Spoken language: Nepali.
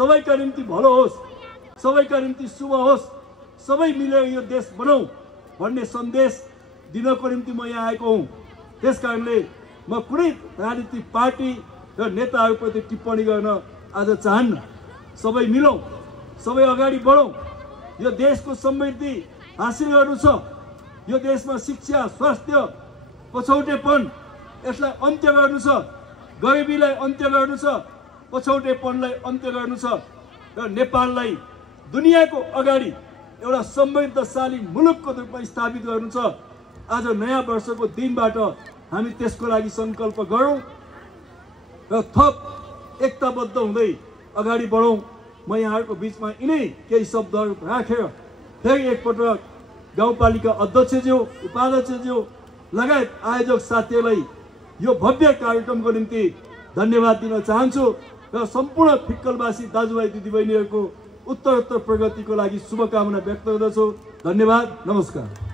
सबैका निम्ति भलो होस्, सबैका निम्ति शुभ होस्, सबै मिलेर यो देश बनाऊ भन्ने सन्देश दिनको निम्ति म यहाँ आएको हुँ। त्यसकारणले म कुनै राजनीतिक पार्टी र नेताहरूप्रति टिप्पणी गर्न आज चाहन्न। सबै मिलौँ, सबै अगाडि बढौँ। यो देशको समृद्धि हासिल गर्नु छ। यो देशमा शिक्षा, स्वास्थ्य, पछौटेपन यसलाई अन्त्य गर्नु छ। गरिबीलाई अन्त्य गर्नु छ, पछौटेपनलाई अन्त्य गर्नु छ र नेपाललाई दुनियाँको अगाडि एउटा समृद्धशाली मुलुकको रूपमा स्थापित गर्नु छ। आज नयाँ वर्षको दिनबाट हामी त्यसको लागि सङ्कल्प गरौँ र थप एकताबद्ध हुँदै अगाडि बढौँ। म यहाँहरूको बिचमा यिनै केही शब्दहरू राखेर फेरि एकपटक गाउँपालिका अध्यक्षज्यू, उपाध्यक्षज्यू लगायत आयोजक साथीहरूलाई यो भव्य कार्यक्रमको निम्ति धन्यवाद दिन चाहन्छु र सम्पूर्ण फिक्कलवासी दाजुभाइ दिदीबहिनीहरूको उत्तरोत्तर प्रगतिको लागि शुभकामना व्यक्त गर्दछु। धन्यवाद, नमस्कार।